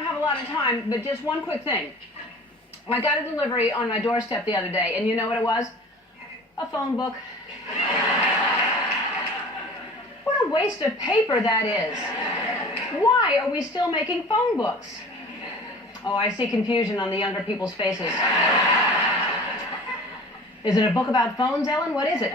don't have a lot of time, but just one quick thing. I got a delivery on my doorstep the other day, and you know what it was? A phone book. What a waste of paper that is. Why are we still making phone books? Oh, I see confusion on the younger people's faces. Is it a book about phones, Ellen? What is it?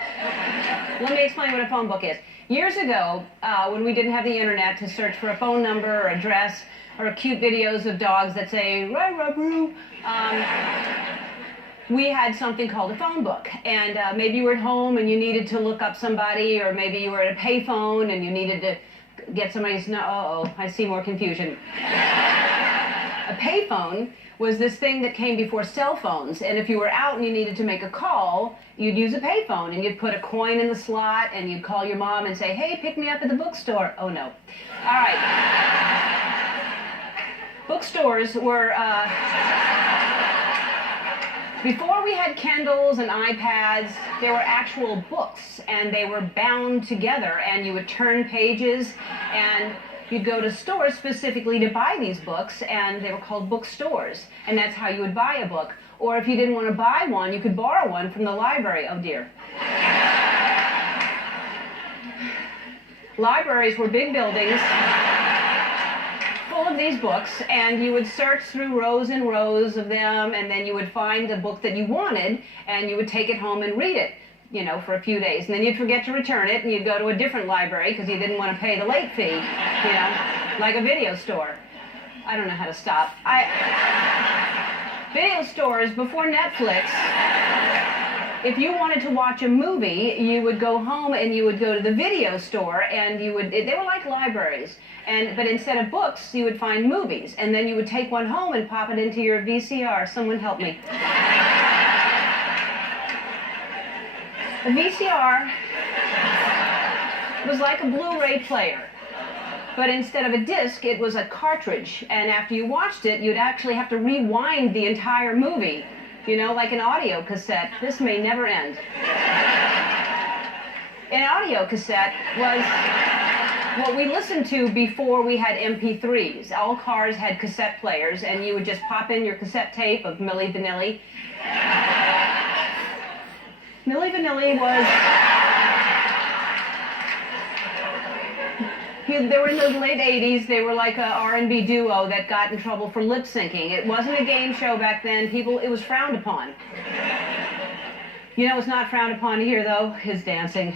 Let me explain what a phone book is. Years ago, when we didn't have the internet to search for a phone number or address or cute videos of dogs that say, "Rah-rah-roo," we had something called a phone book. And maybe you were at home and you needed to look up somebody, or maybe you were at a payphone and you needed to get somebody's... Uh-oh, I see more confusion. A payphone was this thing that came before cell phones, and if you were out and you needed to make a call, you'd use a payphone, and you'd put a coin in the slot, and you'd call your mom and say, "Hey, pick me up at the bookstore." Oh, no. All right. Bookstores were... Before we had Kindles and iPads, there were actual books, and they were bound together, and you would turn pages, and you'd go to stores specifically to buy these books, and they were called bookstores, and that's how you would buy a book. Or if you didn't want to buy one, you could borrow one from the library. Oh, dear. Libraries were big buildings full of these books, and you would search through rows and rows of them, and then you would find the book that you wanted, and you would take it home and read it, you know, for a few days. And then you'd forget to return it, and you'd go to a different library because you didn't want to pay the late fee, you know, like a video store. I don't know how to stop. Video stores, before Netflix, if you wanted to watch a movie, you would go home and you would go to the video store, and you would, they were like libraries, but instead of books, you would find movies, and then you would take one home and pop it into your VCR. Someone help me. The VCR was like a Blu-ray player, but instead of a disc, it was a cartridge, and after you watched it, you'd actually have to rewind the entire movie. You know, like an audio cassette. This may never end. An audio cassette was what we listened to before we had MP3s. All cars had cassette players, and you would just pop in your cassette tape of Milli Vanilli. Milli Vanilli was... They were in the late 80s. They were like a R&B duo that got in trouble for lip syncing. It wasn't a game show back then. It was frowned upon. You know what's not frowned upon here, though, is dancing.